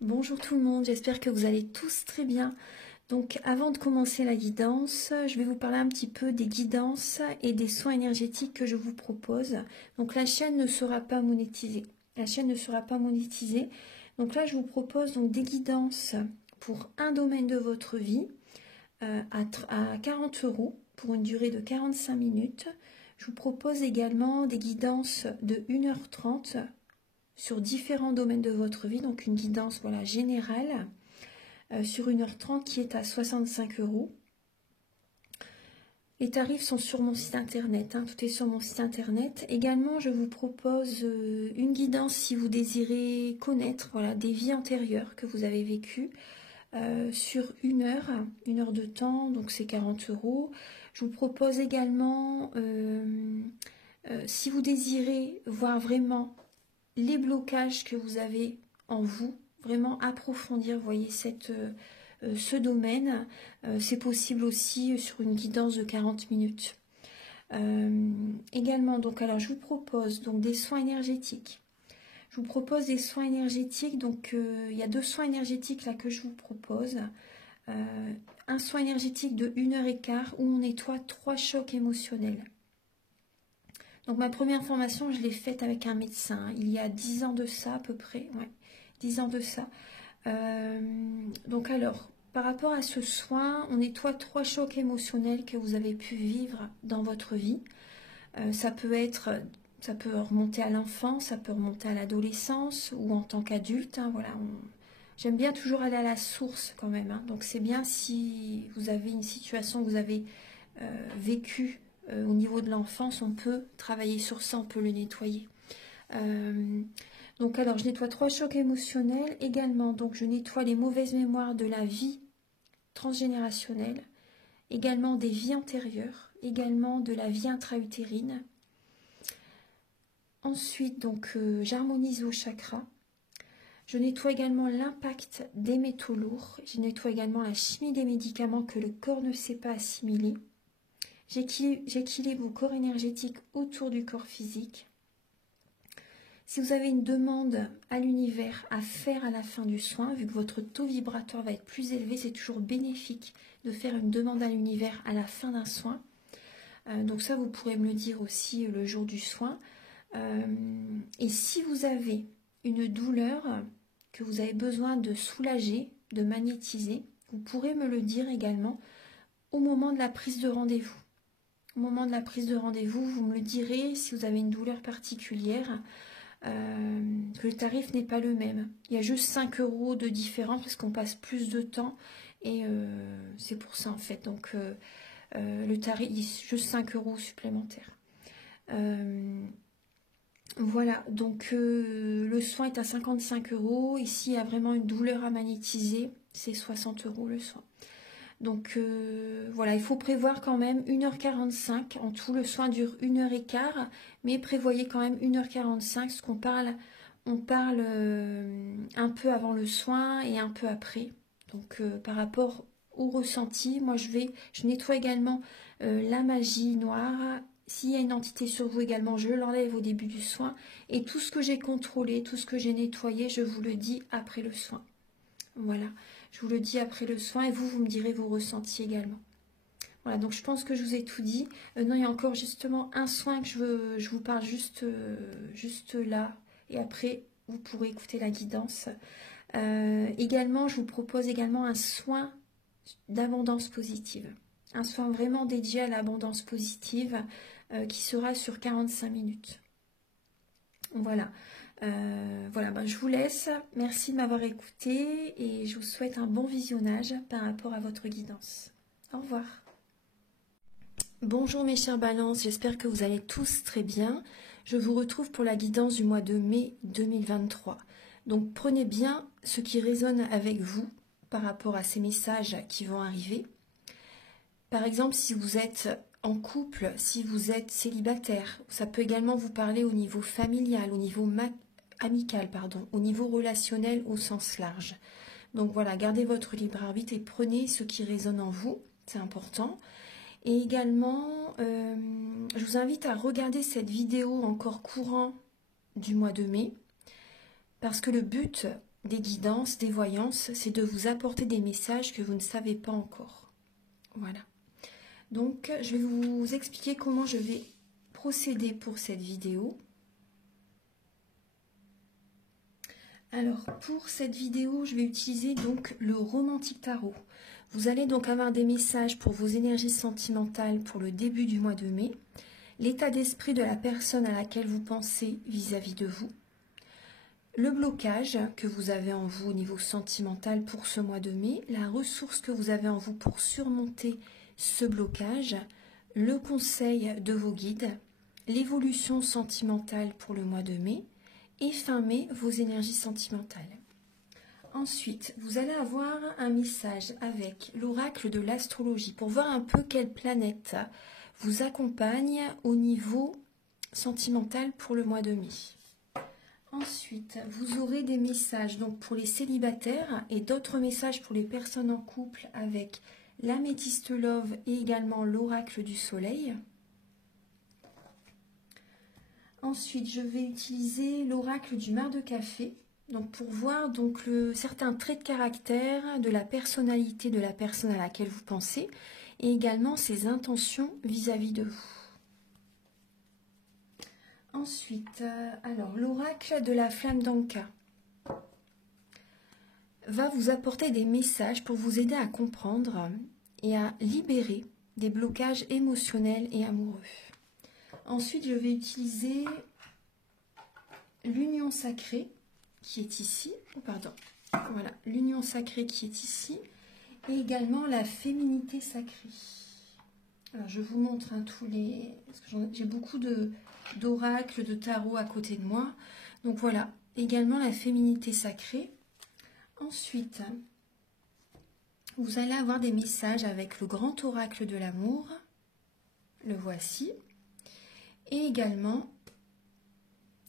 Bonjour tout le monde, j'espère que vous allez tous très bien. Donc avant de commencer la guidance, je vais vous parler un petit peu des guidances et des soins énergétiques que je vous propose. Donc la chaîne ne sera pas monétisée. Donc là je vous propose donc des guidances pour un domaine de votre vie à 40 € pour une durée de 45 minutes. Je vous propose également des guidances de 1h30 sur différents domaines de votre vie, donc une guidance voilà, générale sur 1h30 qui est à 65 €. Les tarifs sont sur mon site internet, tout est sur mon site internet. Également, je vous propose une guidance si vous désirez connaître voilà, des vies antérieures que vous avez vécues sur une heure de temps, donc c'est 40 €. Je vous propose également, si vous désirez voir vraiment les blocages que vous avez en vous, vraiment approfondir, voyez, ce domaine. C'est possible aussi sur une guidance de 40 minutes. Également, donc, alors je vous propose donc des soins énergétiques. Je vous propose des soins énergétiques, donc il y a 2 soins énergétiques là que je vous propose. Un soin énergétique de 1h15 où on nettoie 3 chocs émotionnels. Donc ma première formation, je l'ai faite avec un médecin, il y a 10 ans de ça à peu près, ouais, 10 ans de ça. Donc alors, par rapport à ce soin, on nettoie 3 chocs émotionnels que vous avez pu vivre dans votre vie. Ça peut remonter à l'enfance, ça peut remonter à l'adolescence ou en tant qu'adulte. Voilà, j'aime bien toujours aller à la source quand même. Donc c'est bien si vous avez une situation que vous avez vécue au niveau de l'enfance, on peut travailler sur ça, on peut le nettoyer. Donc alors, je nettoie 3 chocs émotionnels également. Donc je nettoie les mauvaises mémoires de la vie transgénérationnelle, également des vies antérieures, également de la vie intra-utérine. Ensuite, donc j'harmonise vos chakras. Je nettoie également l'impact des métaux lourds. Je nettoie également la chimie des médicaments que le corps ne sait pas assimiler. J'équilibre vos corps énergétiques autour du corps physique. Si vous avez une demande à l'univers à faire à la fin du soin, vu que votre taux vibratoire va être plus élevé, c'est toujours bénéfique de faire une demande à l'univers à la fin d'un soin. Donc ça, vous pourrez me le dire aussi le jour du soin. Et si vous avez une douleur que vous avez besoin de soulager, de magnétiser, vous pourrez me le dire également au moment de la prise de rendez-vous. Au moment de la prise de rendez-vous, vous me le direz si vous avez une douleur particulière, que le tarif n'est pas le même. Il y a juste 5 € de différence parce qu'on passe plus de temps et c'est pour ça en fait. Donc le tarif, juste 5 € supplémentaires. Voilà, donc le soin est à 55 €. Ici, il y a vraiment une douleur à magnétiser, c'est 60 € le soin. Donc voilà, il faut prévoir quand même 1h45. En tout, le soin dure 1h15, mais prévoyez quand même 1h45, parce qu'on parle, un peu avant le soin et un peu après. Donc par rapport au ressenti, moi je nettoie également la magie noire. S'il y a une entité sur vous également, je l'enlève au début du soin. Et tout ce que j'ai contrôlé, tout ce que j'ai nettoyé, je vous le dis après le soin. Voilà, je vous le dis après le soin et vous me direz vos ressentis également. Voilà, donc je pense que je vous ai tout dit. Non, il y a encore justement un soin que je vous parle juste là. Et après, vous pourrez écouter la guidance. Également, je vous propose également un soin d'abondance positive. Un soin vraiment dédié à l'abondance positive qui sera sur 45 minutes. Voilà. Voilà, je vous laisse. Merci de m'avoir écouté et je vous souhaite un bon visionnage par rapport à votre guidance. Au revoir. Bonjour mes chers balances, j'espère que vous allez tous très bien. Je vous retrouve pour la guidance du mois de mai 2023. Donc prenez bien ce qui résonne avec vous par rapport à ces messages qui vont arriver. Par exemple, si vous êtes en couple, si vous êtes célibataire, ça peut également vous parler au niveau familial, au niveau amical, au niveau relationnel au sens large. Donc voilà, gardez votre libre arbitre et prenez ce qui résonne en vous, c'est important. Et également, je vous invite à regarder cette vidéo encore courant du mois de mai, parce que le but des guidances, des voyances, c'est de vous apporter des messages que vous ne savez pas encore. Voilà. Donc, je vais vous expliquer comment je vais procéder pour cette vidéo. Alors, pour cette vidéo, je vais utiliser donc le Romantique Tarot. Vous allez donc avoir des messages pour vos énergies sentimentales pour le début du mois de mai, l'état d'esprit de la personne à laquelle vous pensez vis-à-vis de vous, le blocage que vous avez en vous au niveau sentimental pour ce mois de mai, la ressource que vous avez en vous pour surmonter ce blocage, le conseil de vos guides, l'évolution sentimentale pour le mois de mai, et fin mai, vos énergies sentimentales. Ensuite, vous allez avoir un message avec l'oracle de l'astrologie pour voir un peu quelle planète vous accompagne au niveau sentimental pour le mois de mai. Ensuite, vous aurez des messages donc pour les célibataires et d'autres messages pour les personnes en couple avec l'améthyste love et également l'oracle du soleil. Ensuite, je vais utiliser l'oracle du mar de café donc pour voir donc certains traits de caractère de la personnalité de la personne à laquelle vous pensez et également ses intentions vis-à-vis de vous. Ensuite, alors l'oracle de la flamme d'Anka va vous apporter des messages pour vous aider à comprendre et à libérer des blocages émotionnels et amoureux. Ensuite, je vais utiliser l'union sacrée qui est ici. Oh, pardon. Voilà, l'union sacrée qui est ici. Et également la féminité sacrée. Alors, je vous montre tous les... Parce que j'ai beaucoup d'oracles, de tarot à côté de moi. Donc voilà, également la féminité sacrée. Ensuite, vous allez avoir des messages avec le grand oracle de l'amour. Le voici. Et également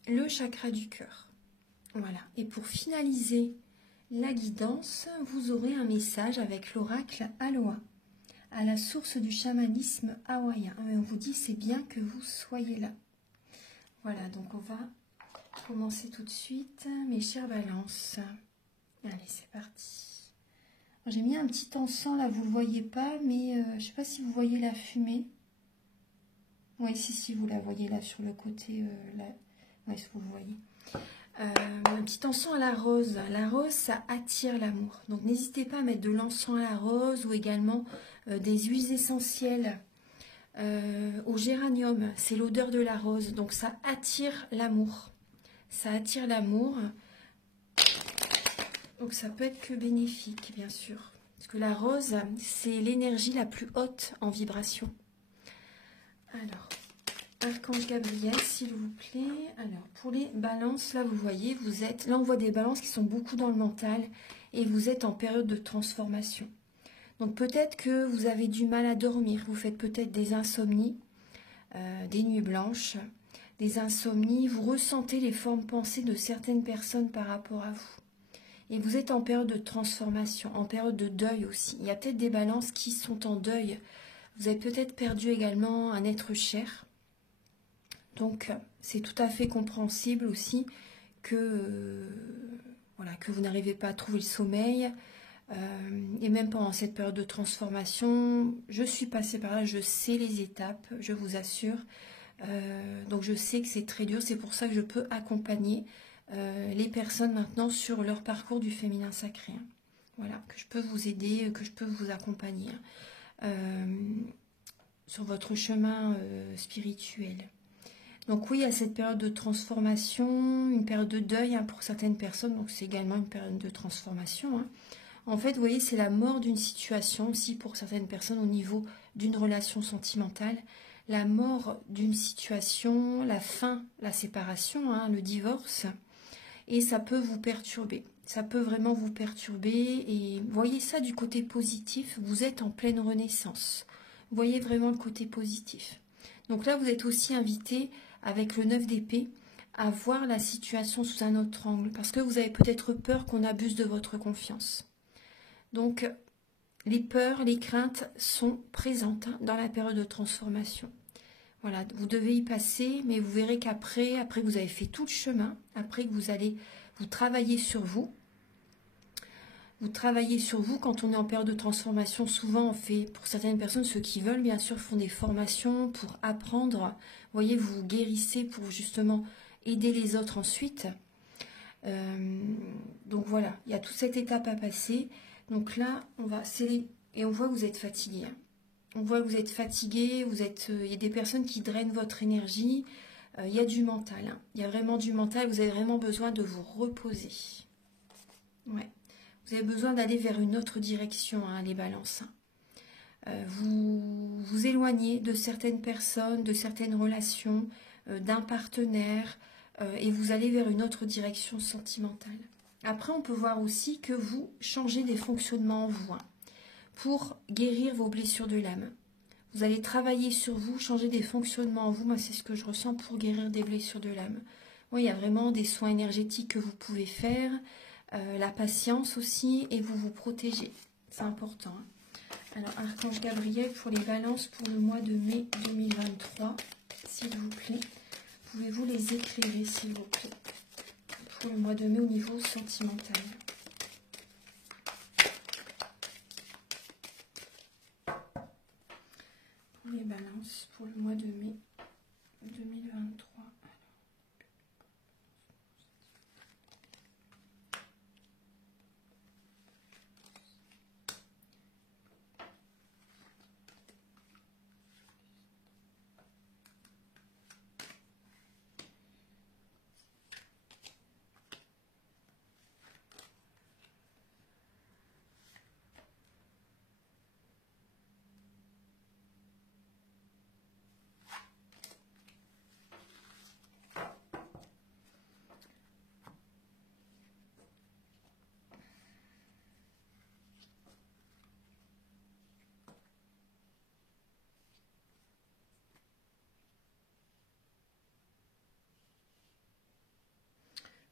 le chakra du cœur. Voilà. Et pour finaliser la guidance, vous aurez un message avec l'oracle Aloha, à la source du chamanisme hawaïen. Et on vous dit c'est bien que vous soyez là. Voilà, donc on va commencer tout de suite, mes chères balances. Allez, c'est parti. J'ai mis un petit encens là, vous ne le voyez pas, mais je ne sais pas si vous voyez la fumée. Oui, si, vous la voyez là sur le côté. Oui, est-ce que vous voyez un petit encens à la rose. La rose, ça attire l'amour. Donc, n'hésitez pas à mettre de l'encens à la rose ou également des huiles essentielles au géranium. C'est l'odeur de la rose. Donc, ça attire l'amour. Ça attire l'amour. Donc, ça peut être que bénéfique, bien sûr. Parce que la rose, c'est l'énergie la plus haute en vibration. Alors, Archange Gabriel, s'il vous plaît. Alors, pour les balances, là, vous voyez, vous êtes... Là, on voit des balances qui sont beaucoup dans le mental et vous êtes en période de transformation. Donc, peut-être que vous avez du mal à dormir. Vous faites peut-être des insomnies, des nuits blanches, des insomnies. Vous ressentez les formes pensées de certaines personnes par rapport à vous. Et vous êtes en période de transformation, en période de deuil aussi. Il y a peut-être des balances qui sont en deuil. Vous avez peut-être perdu également un être cher. Donc, c'est tout à fait compréhensible aussi que, voilà, que vous n'arrivez pas à trouver le sommeil. Et même pendant cette période de transformation, je suis passée par là, je sais les étapes, je vous assure. Donc, je sais que c'est très dur. C'est pour ça que je peux accompagner les personnes maintenant sur leur parcours du féminin sacré. Voilà, que je peux vous aider, que je peux vous accompagner sur votre chemin spirituel. Donc oui, il y a cette période de transformation, une période de deuil pour certaines personnes, donc c'est également une période de transformation. En fait, vous voyez, c'est la mort d'une situation aussi pour certaines personnes au niveau d'une relation sentimentale, la mort d'une situation, la fin, la séparation, le divorce, et ça peut vous perturber. Ça peut vraiment vous perturber et voyez ça du côté positif, vous êtes en pleine renaissance. Voyez vraiment le côté positif. Donc là, vous êtes aussi invité avec le 9 d'épée à voir la situation sous un autre angle parce que vous avez peut-être peur qu'on abuse de votre confiance. Donc, les peurs, les craintes sont présentes dans la période de transformation. Voilà, vous devez y passer, mais vous verrez qu'après que vous avez fait tout le chemin, après que vous allez vous travailler sur vous, Vous travaillez sur vous. Quand on est en période de transformation, souvent on fait, pour certaines personnes, ceux qui veulent bien sûr font des formations pour apprendre. Vous voyez, vous vous guérissez pour justement aider les autres ensuite. Donc voilà, il y a toute cette étape à passer. Donc là, on va sceller et on voit que vous êtes fatigué. On voit que vous êtes fatigué, il y a des personnes qui drainent votre énergie. Il y a du mental, hein. Il y a vraiment du mental. Vous avez vraiment besoin de vous reposer. Ouais. Vous avez besoin d'aller vers une autre direction, hein, les balances. Vous vous éloignez de certaines personnes, de certaines relations, d'un partenaire, et vous allez vers une autre direction sentimentale. Après, on peut voir aussi que vous changez des fonctionnements en vous, hein, pour guérir vos blessures de l'âme. Vous allez travailler sur vous, changer des fonctionnements en vous. Moi, c'est ce que je ressens pour guérir des blessures de l'âme. Bon, il y a vraiment des soins énergétiques que vous pouvez faire, la patience aussi, et vous vous protégez. C'est important, hein. Alors, Archange Gabriel pour les balances pour le mois de mai 2023, s'il vous plaît. Pouvez-vous les éclairer, s'il vous plaît, pour le mois de mai au niveau sentimental? Pour les balances pour le mois de mai 2023.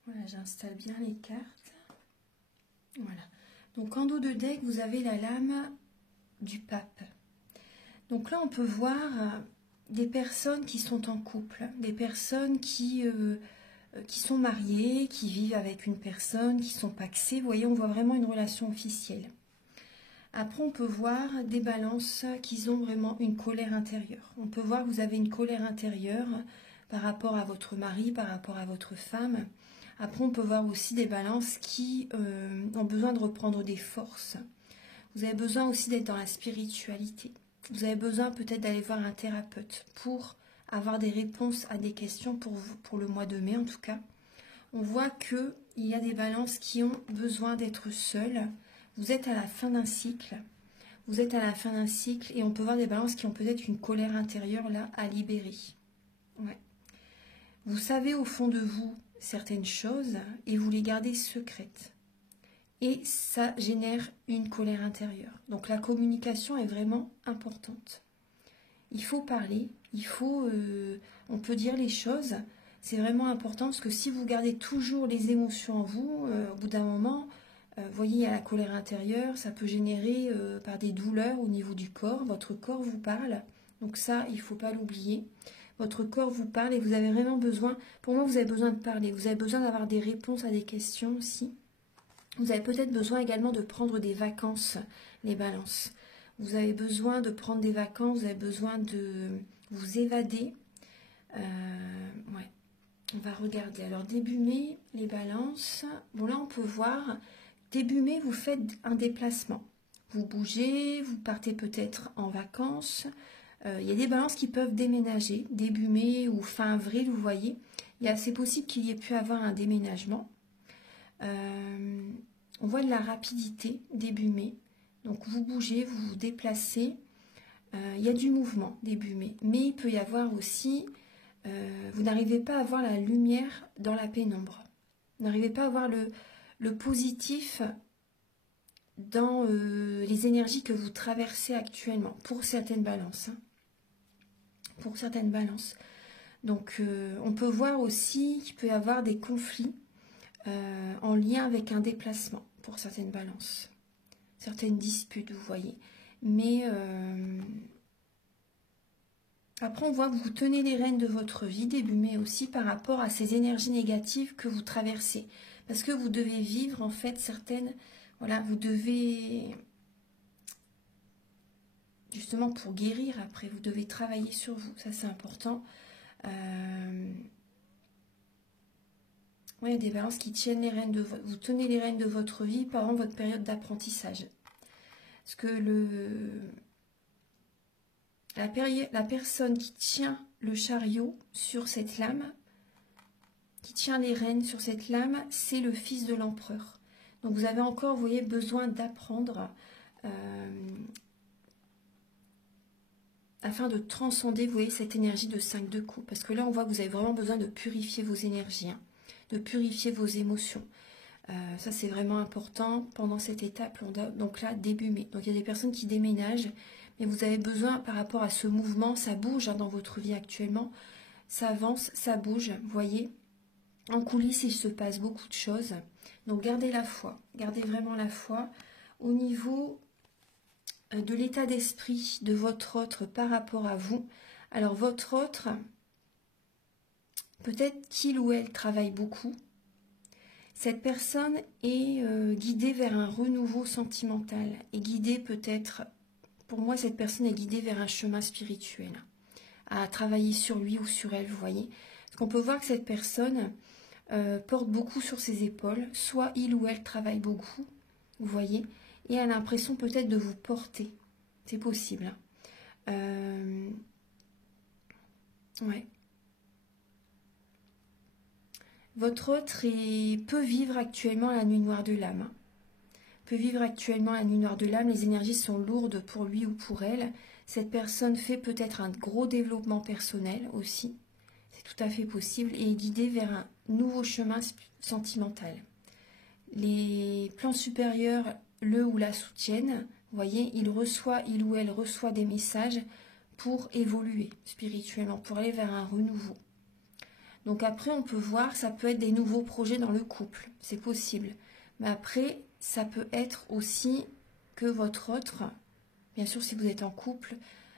Voilà, j'installe bien les cartes. Voilà. Donc en dos de deck, vous avez la lame du pape. Donc là, on peut voir des personnes qui sont en couple, des personnes qui sont mariées, qui vivent avec une personne, qui sont pacsées. Vous voyez, on voit vraiment une relation officielle. Après, on peut voir des balances qui ont vraiment une colère intérieure. On peut voir que vous avez une colère intérieure par rapport à votre mari, par rapport à votre femme. Après, on peut voir aussi des balances qui ont besoin de reprendre des forces. Vous avez besoin aussi d'être dans la spiritualité. Vous avez besoin peut-être d'aller voir un thérapeute pour avoir des réponses à des questions pour vous, pour le mois de mai en tout cas. On voit qu'il y a des balances qui ont besoin d'être seules. Vous êtes à la fin d'un cycle. Vous êtes à la fin d'un cycle et on peut voir des balances qui ont peut-être une colère intérieure là à libérer. Ouais. Vous savez au fond de vous certaines choses et vous les gardez secrètes. Et ça génère une colère intérieure. Donc la communication est vraiment importante. Il faut parler, on peut dire les choses. C'est vraiment important parce que si vous gardez toujours les émotions en vous, au bout d'un moment, vous voyez, il y a la colère intérieure, ça peut générer par des douleurs au niveau du corps. Votre corps vous parle, donc ça, il ne faut pas l'oublier. Votre corps vous parle et vous avez vraiment besoin, pour moi, vous avez besoin de parler. Vous avez besoin d'avoir des réponses à des questions aussi. Vous avez peut-être besoin également de prendre des vacances, les balances. Vous avez besoin de prendre des vacances, vous avez besoin de vous évader. Ouais. On va regarder. Alors, début mai, les balances. Bon, là, on peut voir, début mai, vous faites un déplacement. Vous bougez, vous partez peut-être en vacances. Il y a des balances qui peuvent déménager. Début mai ou fin avril, vous voyez. C'est possible qu'il y ait pu avoir un déménagement. On voit de la rapidité début mai. Donc, vous bougez, vous vous déplacez. Il y a du mouvement début mai. Mais il peut y avoir aussi... vous n'arrivez pas à voir la lumière dans la pénombre. Vous n'arrivez pas à voir le positif dans les énergies que vous traversez actuellement, pour certaines balances. Hein. Pour certaines balances. Donc, on peut voir aussi qu'il peut y avoir des conflits en lien avec un déplacement, pour certaines balances. Certaines disputes, vous voyez. Mais... après, on voit que vous tenez les rênes de votre vie, début mai aussi, par rapport à ces énergies négatives que vous traversez. Parce que vous devez vivre, en fait, certaines Voilà, vous devez, justement pour guérir après, vous devez travailler sur vous, ça c'est important. Ouais, il y a des balances qui tiennent les rênes vous tenez les rênes de votre vie pendant votre période d'apprentissage. Parce que la personne qui tient le chariot sur cette lame, qui tient les rênes sur cette lame, c'est le fils de l'empereur. Donc vous avez encore, vous voyez, besoin d'apprendre afin de transcender, vous voyez, cette énergie de 5 de coupe. Parce que là, on voit que vous avez vraiment besoin de purifier vos énergies, hein, de purifier vos émotions. Ça, c'est vraiment important pendant cette étape. Donc là, début mai. Donc il y a des personnes qui déménagent, mais vous avez besoin, par rapport à ce mouvement, ça bouge hein, dans votre vie actuellement. Ça avance, ça bouge, vous voyez. En coulisses, il se passe beaucoup de choses. Donc gardez la foi, gardez vraiment la foi. Au niveau de l'état d'esprit de votre autre par rapport à vous. Alors votre autre, peut-être qu'il ou elle travaille beaucoup. Cette personne est guidée vers un renouveau sentimental. Et guidée peut-être, pour moi cette personne est guidée vers un chemin spirituel. À travailler sur lui ou sur elle, vous voyez. Parce qu'on peut voir que cette personne porte beaucoup sur ses épaules. Soit il ou elle travaille beaucoup, vous voyez. Et a l'impression peut-être de vous porter. C'est possible. Ouais. Votre autre peut vivre actuellement la nuit noire de l'âme. Peut vivre actuellement la nuit noire de l'âme. Les énergies sont lourdes pour lui ou pour elle. Cette personne fait peut-être un gros développement personnel aussi. C'est tout à fait possible. Et est guidée vers un nouveau chemin sentimental. Les plans supérieurs le ou la soutiennent. Vous voyez, il ou elle reçoit des messages pour évoluer spirituellement, pour aller vers un renouveau. Donc après, on peut voir, ça peut être des nouveaux projets dans le couple, c'est possible. Mais après, ça peut être aussi que votre autre, bien sûr si vous êtes en couple,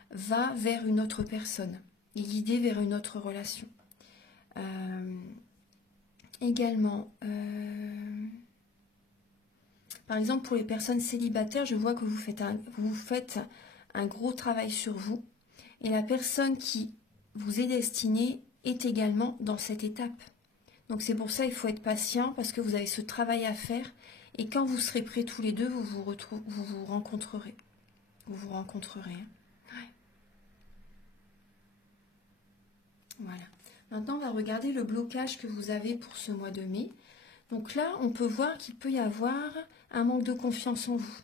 va vers une autre personne, est guidé vers une autre relation. Également, par exemple pour les personnes célibataires, je vois que vous faites un gros travail sur vous. Et la personne qui vous est destinée est également dans cette étape. Donc c'est pour ça qu'il faut être patient parce que vous avez ce travail à faire et quand vous serez prêts tous les deux, vous vous rencontrerez. Vous vous rencontrerez. Ouais. Voilà. Maintenant, on va regarder le blocage que vous avez pour ce mois de mai. Donc là, on peut voir qu'il peut y avoir un manque de confiance en vous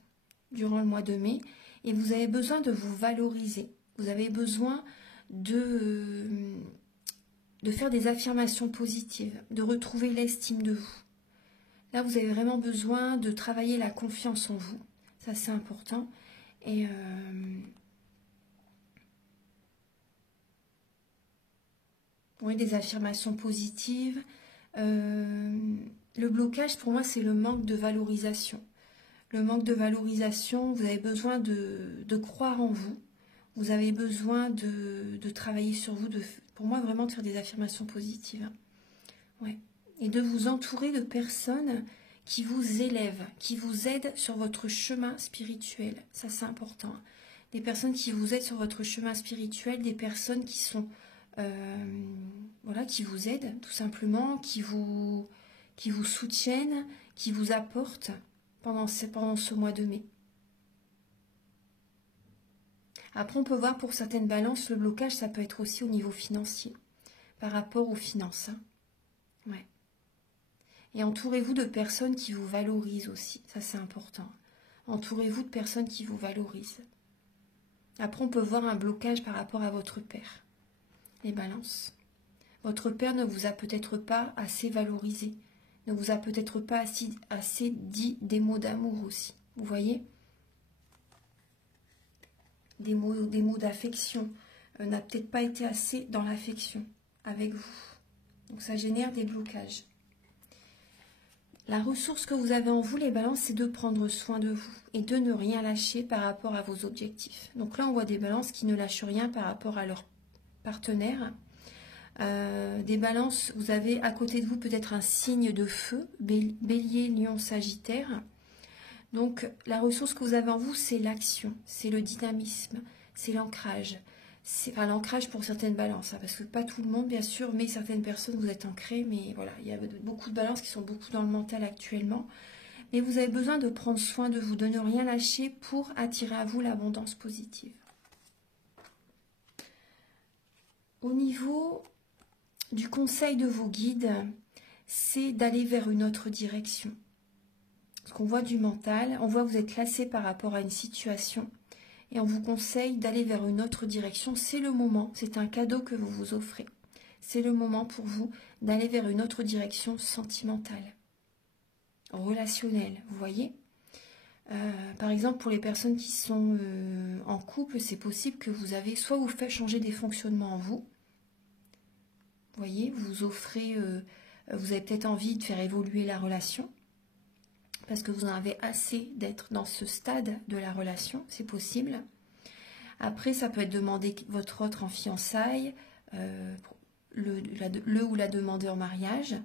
durant le mois de mai et vous avez besoin de vous valoriser. Vous avez besoin de faire des affirmations positives, de retrouver l'estime de vous. Là, vous avez vraiment besoin de travailler la confiance en vous. Ça, c'est important. Et oui, des affirmations positives. Le blocage, pour moi, c'est le manque de valorisation. Le manque de valorisation, vous avez besoin de croire en vous. Vous avez besoin de travailler sur vous, pour moi, vraiment de faire des affirmations positives. Ouais. Et de vous entourer de personnes qui vous élèvent, qui vous aident sur votre chemin spirituel. Ça, c'est important. Des personnes qui vous aident sur votre chemin spirituel, des personnes qui sont, voilà, qui vous aident, tout simplement, qui vous soutiennent, qui vous apportent pendant ce mois de mai. Après, on peut voir pour certaines balances, le blocage, ça peut être aussi au niveau financier, par rapport aux finances. Hein. Ouais. Et entourez-vous de personnes qui vous valorisent aussi, ça c'est important. Entourez-vous de personnes qui vous valorisent. Après, on peut voir un blocage par rapport à votre père, les balances. Votre père ne vous a peut-être pas assez valorisé, ne vous a peut-être pas assez dit des mots d'amour aussi, vous voyez ? Des mots d'affection, n'a peut-être pas été assez dans l'affection avec vous. Donc ça génère des blocages. La ressource que vous avez en vous, les balances, c'est de prendre soin de vous et de ne rien lâcher par rapport à vos objectifs. Donc là, on voit des balances qui ne lâchent rien par rapport à leur partenaire. Des balances, vous avez à côté de vous peut-être un signe de feu, bélier, lion, sagittaire. Donc, la ressource que vous avez en vous, c'est l'action, c'est le dynamisme, c'est l'ancrage. C'est enfin, l'ancrage pour certaines balances, hein, parce que pas tout le monde, bien sûr, mais certaines personnes, vous êtes ancrées, mais voilà, il y a beaucoup de balances qui sont beaucoup dans le mental actuellement. Mais vous avez besoin de prendre soin de vous, de ne rien lâcher pour attirer à vous l'abondance positive. Au niveau du conseil de vos guides, c'est d'aller vers une autre direction. Parce qu'on voit du mental, on voit que vous êtes lassé par rapport à une situation et on vous conseille d'aller vers une autre direction. C'est le moment, c'est un cadeau que vous vous offrez. C'est le moment pour vous d'aller vers une autre direction sentimentale, relationnelle, vous voyez. Par exemple, pour les personnes qui sont en couple, c'est possible que vous avez, soit vous faites changer des fonctionnements en vous, vous voyez, vous offrez, vous avez peut-être envie de faire évoluer la relation, parce que vous en avez assez d'être dans ce stade de la relation, c'est possible. Après, ça peut être demander votre autre en fiançailles, le ou la demander en mariage.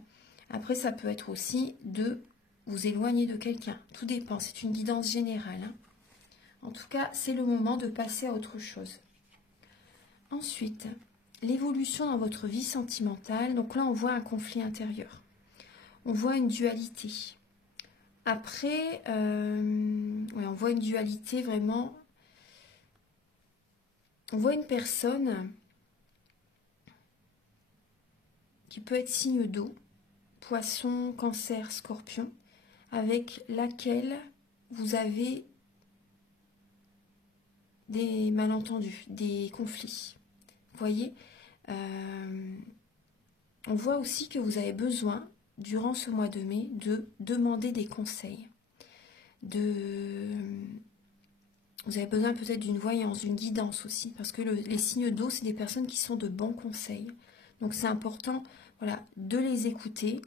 Après, ça peut être aussi de vous éloigner de quelqu'un. Tout dépend, c'est une guidance générale, hein. En tout cas, c'est le moment de passer à autre chose. Ensuite, l'évolution dans votre vie sentimentale. Donc là, on voit un conflit intérieur. On voit une dualité. Après, ouais, on voit une dualité vraiment. On voit une personne qui peut être signe d'eau, poisson, cancer, scorpion, avec laquelle vous avez des malentendus, des conflits. Vous voyez, on voit aussi que vous avez besoin, durant ce mois de mai, de demander des conseils. Vous avez besoin peut-être d'une voyance, d'une guidance aussi, parce que les signes d'eau, c'est des personnes qui sont de bons conseils. Donc c'est important, voilà, de les écouter.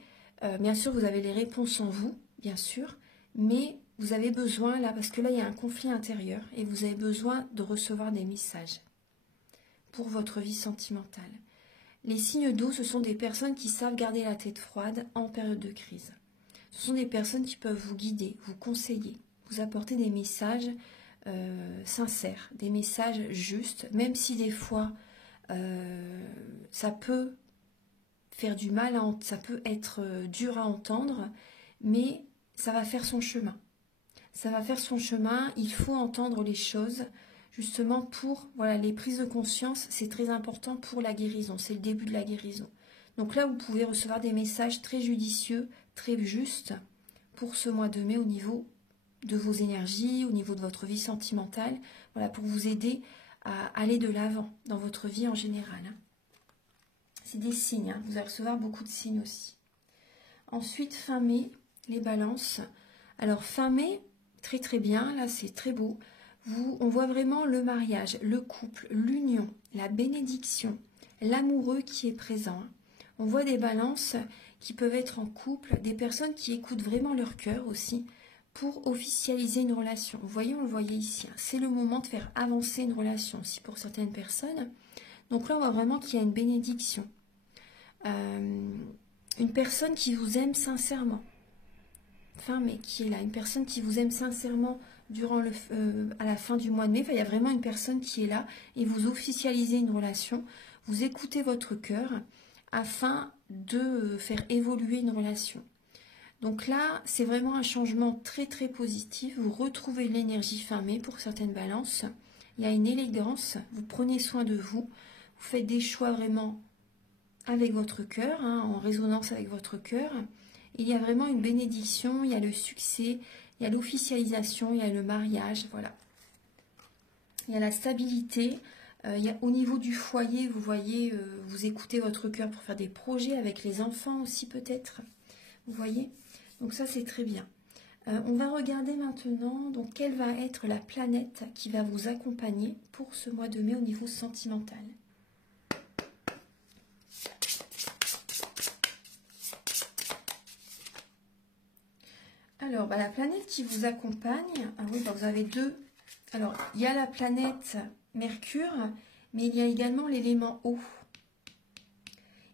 Bien sûr, vous avez les réponses en vous, bien sûr, mais vous avez besoin, là, parce que là, il y a un conflit intérieur, et vous avez besoin de recevoir des messages pour votre vie sentimentale. Les signes d'eau, ce sont des personnes qui savent garder la tête froide en période de crise. Ce sont des personnes qui peuvent vous guider, vous conseiller, vous apporter des messages sincères, des messages justes, même si des fois ça peut faire du mal, ça peut être dur à entendre, mais ça va faire son chemin. Ça va faire son chemin, il faut entendre les choses, justement pour, voilà, les prises de conscience, c'est très important pour la guérison, c'est le début de la guérison. Donc là, vous pouvez recevoir des messages très judicieux, très justes pour ce mois de mai au niveau de vos énergies, au niveau de votre vie sentimentale, voilà, pour vous aider à aller de l'avant dans votre vie en général. C'est des signes, hein. Vous allez recevoir beaucoup de signes aussi. Ensuite, fin mai, les balances. Alors fin mai, très très bien, là c'est très beau. On voit vraiment le mariage, le couple, l'union, la bénédiction, l'amoureux qui est présent. On voit des balances qui peuvent être en couple, des personnes qui écoutent vraiment leur cœur aussi pour officialiser une relation. Vous voyez, on le voyait ici, hein. C'est le moment de faire avancer une relation aussi pour certaines personnes. Donc là, on voit vraiment qu'il y a une bénédiction. Une personne qui vous aime sincèrement. Fin mai, qui est là. Une personne qui vous aime sincèrement durant à la fin du mois de mai. Enfin, il y a vraiment une personne qui est là et vous officialisez une relation. Vous écoutez votre cœur afin de faire évoluer une relation. Donc là, c'est vraiment un changement très très positif. Vous retrouvez l'énergie fin mai pour certaines balances. Il y a une élégance, vous prenez soin de vous. Vous faites des choix vraiment avec votre cœur, hein, en résonance avec votre cœur. Il y a vraiment une bénédiction, il y a le succès, il y a l'officialisation, il y a le mariage, voilà. Il y a la stabilité. Au niveau du foyer, vous voyez, vous écoutez votre cœur pour faire des projets avec les enfants aussi peut-être. Vous voyez? Donc ça, c'est très bien. On va regarder maintenant donc quelle va être la planète qui va vous accompagner pour ce mois de mai au niveau sentimental. Alors, la planète qui vous accompagne, ah oui, vous avez deux. Alors, il y a la planète Mercure, mais il y a également l'élément eau.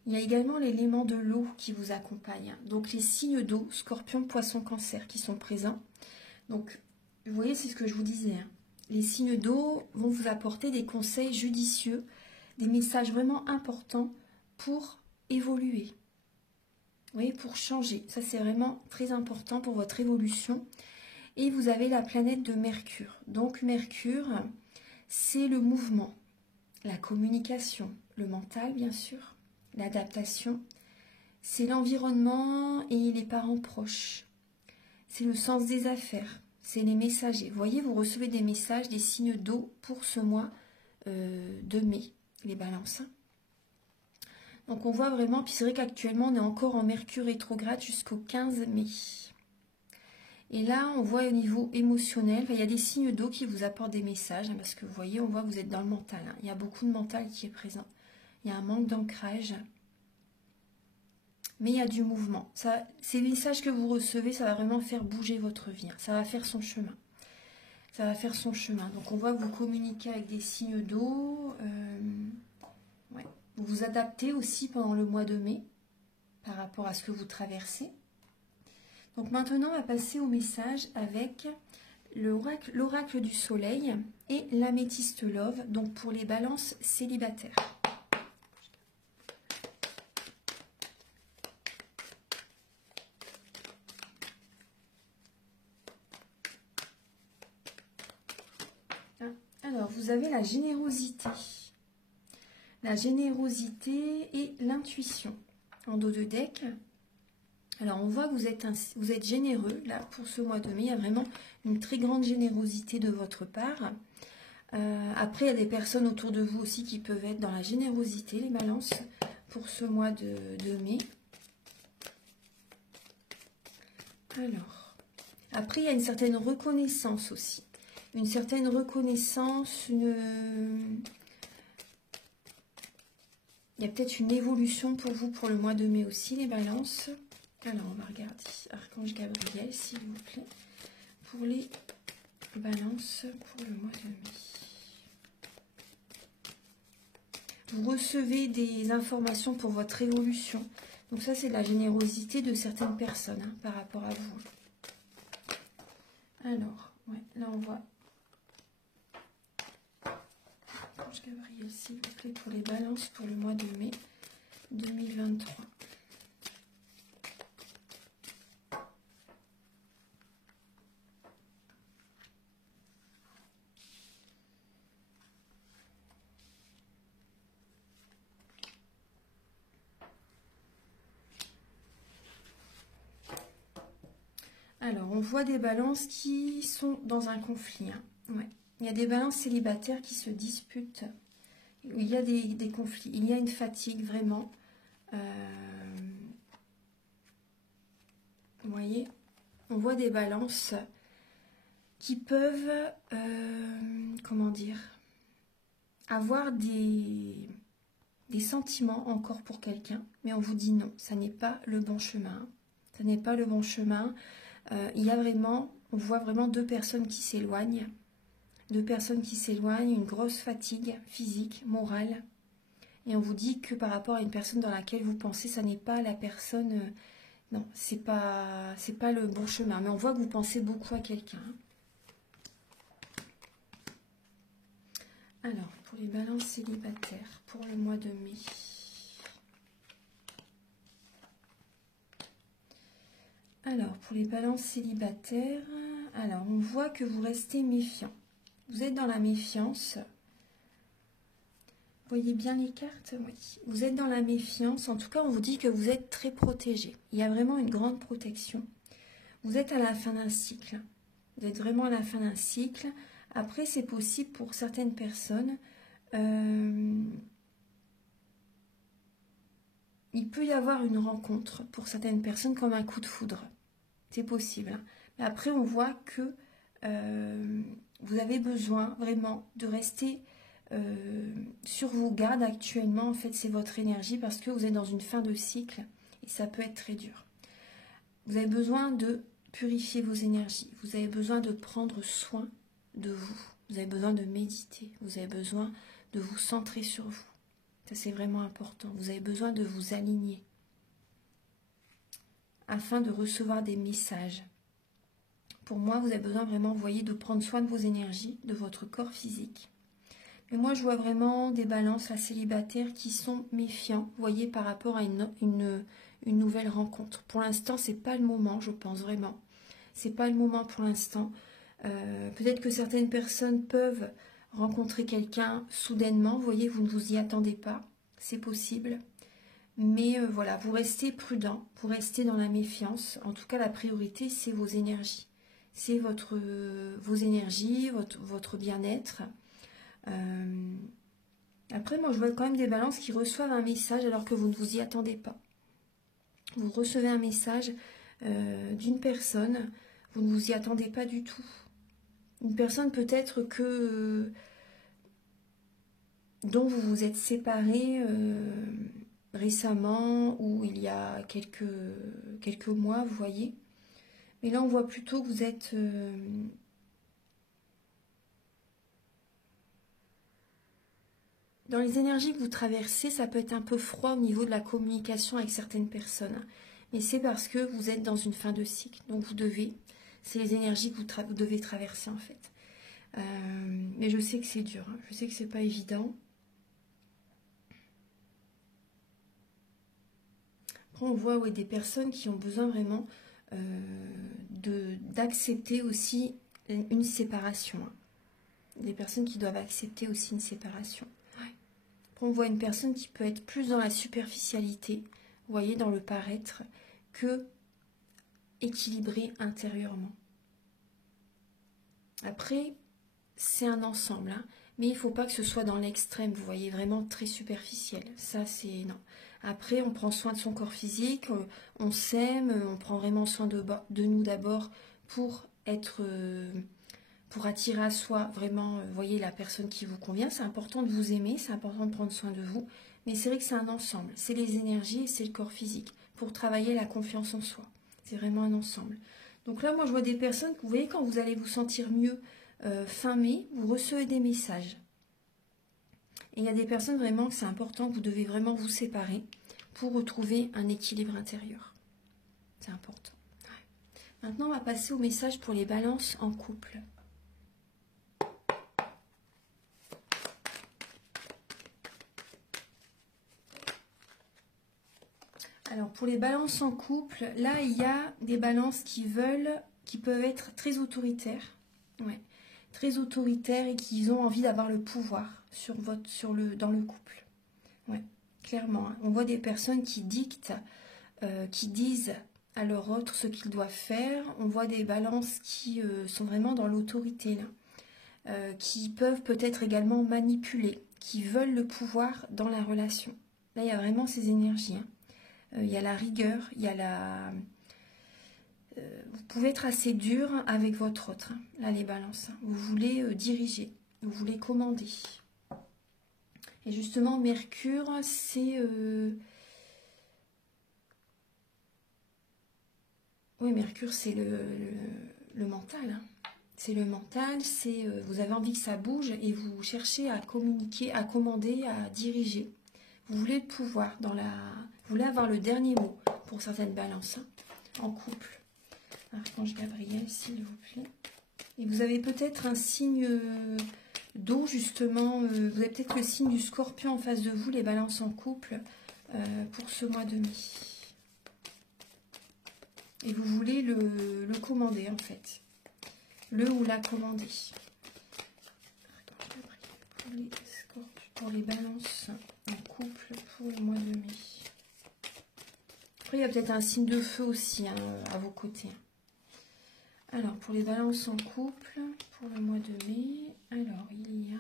Il y a également l'élément de l'eau qui vous accompagne. Donc, les signes d'eau, Scorpion, Poisson, Cancer qui sont présents. Donc, vous voyez, c'est ce que je vous disais. Hein. Les signes d'eau vont vous apporter des conseils judicieux, des messages vraiment importants pour évoluer. Vous voyez, pour changer. Ça, c'est vraiment très important pour votre évolution. Et vous avez la planète de Mercure. Donc, Mercure, c'est le mouvement, la communication, le mental, bien sûr, l'adaptation. C'est l'environnement et les parents proches. C'est le sens des affaires. C'est les messagers. Vous voyez, vous recevez des messages, des signes d'eau pour ce mois de mai, les balances. Donc on voit vraiment, puis c'est vrai qu'actuellement on est encore en Mercure rétrograde jusqu'au 15 mai. Et là on voit au niveau émotionnel, il y a des signes d'eau qui vous apportent des messages, hein, parce que vous voyez, on voit que vous êtes dans le mental. Hein. Il y a beaucoup de mental qui est présent. Il y a un manque d'ancrage. Mais il y a du mouvement. Ça, ces messages que vous recevez, ça va vraiment faire bouger votre vie. Hein. Ça va faire son chemin. Ça va faire son chemin. Donc on voit que vous communiquez avec des signes d'eau. Ouais. Vous vous adaptez aussi pendant le mois de mai par rapport à ce que vous traversez. Donc maintenant, on va passer au message avec l'oracle du soleil et l'améthyste love, donc pour les balances célibataires. Alors, vous avez la générosité. La générosité et l'intuition en dos de deck. Alors, on voit que vous êtes généreux. Là, pour ce mois de mai, il y a vraiment une très grande générosité de votre part. Après, il y a des personnes autour de vous aussi qui peuvent être dans la générosité, les balances, pour ce mois de mai. Alors, après, il y a une certaine reconnaissance aussi. Une certaine reconnaissance, il y a peut-être une évolution pour vous pour le mois de mai aussi, les balances. Alors, on va regarder Archange Gabriel, s'il vous plaît, pour les balances pour le mois de mai. Vous recevez des informations pour votre évolution. Donc ça, c'est de la générosité de certaines personnes hein, par rapport à vous. Alors, ouais, là, on voit Archange Gabriel, s'il vous plaît, pour les balances pour le mois de mai 2023. Alors, on voit des balances qui sont dans un conflit. Hein. Ouais. Il y a des balances célibataires qui se disputent. Il y a des conflits. Il y a une fatigue, vraiment. Vous voyez, on voit des balances qui peuvent, comment dire, avoir des sentiments encore pour quelqu'un. Mais on vous dit non, ça n'est pas le bon chemin. Ça n'est pas le bon chemin. Il y a vraiment, on voit vraiment deux personnes qui s'éloignent. Deux personnes qui s'éloignent, une grosse fatigue physique, morale. Et on vous dit que par rapport à une personne dans laquelle vous pensez, ça n'est pas la personne... non, c'est pas le bon chemin. Mais on voit que vous pensez beaucoup à quelqu'un. Alors, pour les balances célibataires, pour le mois de mai... Alors, pour les balances célibataires, alors on voit que vous restez méfiant. Vous êtes dans la méfiance. Vous voyez bien les cartes? Oui. Vous êtes dans la méfiance. En tout cas, on vous dit que vous êtes très protégé. Il y a vraiment une grande protection. Vous êtes à la fin d'un cycle. Vous êtes vraiment à la fin d'un cycle. Après, c'est possible pour certaines personnes. Il peut y avoir une rencontre pour certaines personnes comme un coup de foudre. C'est possible. Mais après, on voit que vous avez besoin vraiment de rester sur vos gardes actuellement. En fait, c'est votre énergie parce que vous êtes dans une fin de cycle et ça peut être très dur. Vous avez besoin de purifier vos énergies. Vous avez besoin de prendre soin de vous. Vous avez besoin de méditer. Vous avez besoin de vous centrer sur vous. Ça, c'est vraiment important. Vous avez besoin de vous aligner afin de recevoir des messages Pour moi, vous avez besoin vraiment, vous voyez, de prendre soin de vos énergies, de votre corps physique. Mais moi, je vois vraiment des balances à célibataires qui sont méfiants, vous voyez, par rapport à une nouvelle rencontre. Pour l'instant, c'est pas le moment, je pense vraiment. C'est pas le moment pour l'instant. Peut-être que certaines personnes peuvent rencontrer quelqu'un soudainement. Vous voyez, vous ne vous y attendez pas. C'est possible. Mais voilà, vous restez prudent, vous restez dans la méfiance. En tout cas, la priorité, c'est vos énergies. C'est vos énergies, votre bien-être. Après, moi, je vois quand même des balances qui reçoivent un message alors que vous ne vous y attendez pas. Vous recevez un message d'une personne, vous ne vous y attendez pas du tout. Une personne peut-être dont vous vous êtes séparés récemment ou il y a quelques mois, vous voyez. Mais là, on voit plutôt que vous êtes... dans les énergies que vous traversez, ça peut être un peu froid au niveau de la communication avec certaines personnes. Mais c'est parce que vous êtes dans une fin de cycle. Donc vous devez... C'est les énergies que vous devez traverser en fait. Mais je sais que c'est dur. Hein. Je sais que c'est pas évident. Après, on voit des personnes qui ont besoin vraiment d'accepter aussi une séparation. Hein. Des personnes qui doivent accepter aussi une séparation. Ouais. Après, on voit une personne qui peut être plus dans la superficialité, vous voyez, dans le paraître, que équilibrée intérieurement. Après, c'est un ensemble, hein, mais il ne faut pas que ce soit dans l'extrême, vous voyez, vraiment très superficiel. Ça, c'est non. Après, on prend soin de son corps physique, on s'aime, on prend vraiment soin de nous d'abord pour pour attirer à soi vraiment, vous voyez, la personne qui vous convient. C'est important de vous aimer, c'est important de prendre soin de vous, mais c'est vrai que c'est un ensemble. C'est les énergies et c'est le corps physique pour travailler la confiance en soi. C'est vraiment un ensemble. Donc là, moi, je vois des personnes, vous voyez, quand vous allez vous sentir mieux fin mai, vous recevez des messages. Et il y a des personnes vraiment que c'est important, que vous devez vraiment vous séparer pour retrouver un équilibre intérieur. C'est important. Ouais. Maintenant, on va passer au message pour les balances en couple. Alors, pour les balances en couple, là, il y a des balances qui peuvent être très autoritaires. Ouais. Très autoritaires et qui ont envie d'avoir le pouvoir dans le couple. Ouais, clairement. Hein. On voit des personnes qui dictent, qui disent à leur autre ce qu'ils doivent faire. On voit des balances qui sont vraiment dans l'autorité, là. Qui peuvent peut-être également manipuler, qui veulent le pouvoir dans la relation. Là, il y a vraiment ces énergies. Hein. Il y a la rigueur, il y a la... vous pouvez être assez dur avec votre autre, hein, là les balances. Hein. Vous voulez diriger, vous voulez commander. Et justement, Mercure, c'est... Oui, Mercure, c'est le mental. Hein. C'est le mental, c'est vous avez envie que ça bouge et vous cherchez à communiquer, à commander, à diriger. Vous voulez le pouvoir dans la... Vous voulez avoir le dernier mot pour certaines balances hein, en couple. Archange Gabriel, s'il vous plaît. Et vous avez peut-être un signe d'eau, justement. Vous avez peut-être le signe du Scorpion en face de vous, les balances en couple, pour ce mois de mai. Et vous voulez le commander, en fait. Le ou la commander. Pour les balances en couple pour le mois de mai. Après, il y a peut-être un signe de feu aussi hein, à vos côtés. Alors, pour les balances en couple, pour le mois de mai, alors, il y a...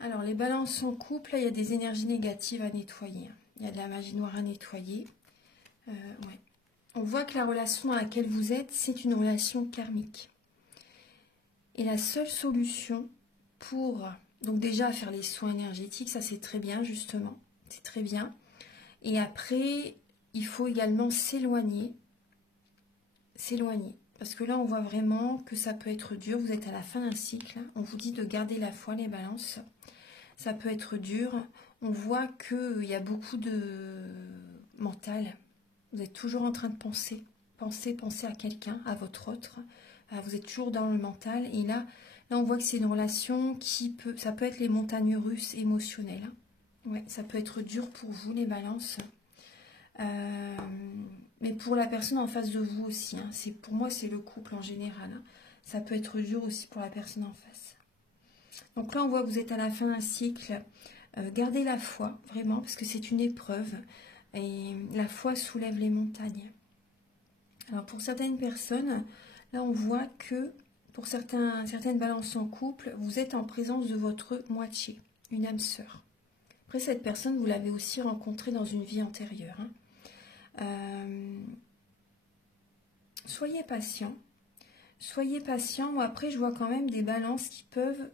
Alors, les balances en couple, là, il y a des énergies négatives à nettoyer. Il y a de la magie noire à nettoyer. Ouais. on voit que la relation dans laquelle vous êtes, c'est une relation karmique. Et la seule solution pour, donc déjà faire les soins énergétiques, ça c'est très bien justement, c'est très bien. Et après, il faut également s'éloigner, parce que là on voit vraiment que ça peut être dur, vous êtes à la fin d'un cycle, on vous dit de garder la foi, les balances, ça peut être dur, on voit qu'il y a beaucoup de mental, vous êtes toujours en train de penser à quelqu'un, à votre autre, vous êtes toujours dans le mental, et là on voit que c'est une relation qui peut, ça peut être les montagnes russes émotionnelles, ouais, ça peut être dur pour vous les balances. Mais pour la personne en face de vous aussi, hein. Pour moi c'est le couple en général, hein. Ça peut être dur aussi pour la personne en face. Donc là on voit que vous êtes à la fin d'un cycle, gardez la foi vraiment parce que c'est une épreuve et la foi soulève les montagnes. Alors pour certaines personnes, là on voit que pour certaines balances en couple, vous êtes en présence de votre moitié, une âme sœur. Après cette personne vous l'avez aussi rencontrée dans une vie antérieure, hein. Soyez patient. Ou après je vois quand même des balances qui peuvent,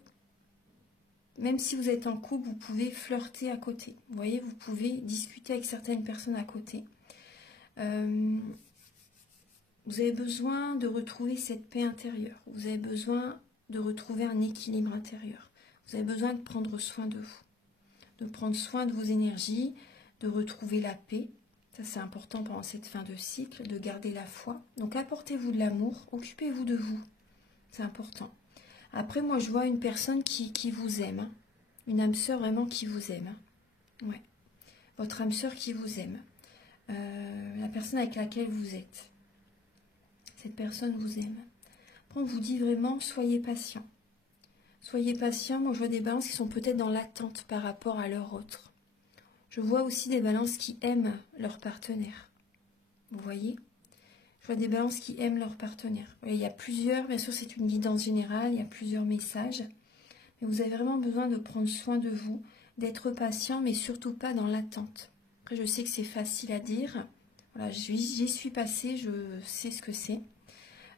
même si vous êtes en couple, vous pouvez flirter à côté. Vous voyez, vous pouvez discuter avec certaines personnes à côté. Vous avez besoin de retrouver cette paix intérieure. Vous avez besoin de retrouver un équilibre intérieur. Vous avez besoin de prendre soin de vous, de prendre soin de vos énergies, de retrouver la paix. Ça, c'est important pendant cette fin de cycle, de garder la foi. Donc, apportez-vous de l'amour, occupez-vous de vous. C'est important. Après, moi, je vois une personne qui vous aime. Hein. Une âme sœur vraiment qui vous aime. Hein. Ouais. Votre âme sœur qui vous aime. La personne avec laquelle vous êtes. Cette personne vous aime. Après, on vous dit vraiment, soyez patient. Soyez patient. Moi, je vois des balances qui sont peut-être dans l'attente par rapport à leur autre. Je vois aussi des balances qui aiment leur partenaire. Vous voyez? Je vois des balances qui aiment leur partenaire. Il y a plusieurs, bien sûr c'est une guidance générale, il y a plusieurs messages. Mais vous avez vraiment besoin de prendre soin de vous, d'être patient, mais surtout pas dans l'attente. Après je sais que c'est facile à dire. Voilà, j'y suis passée, je sais ce que c'est.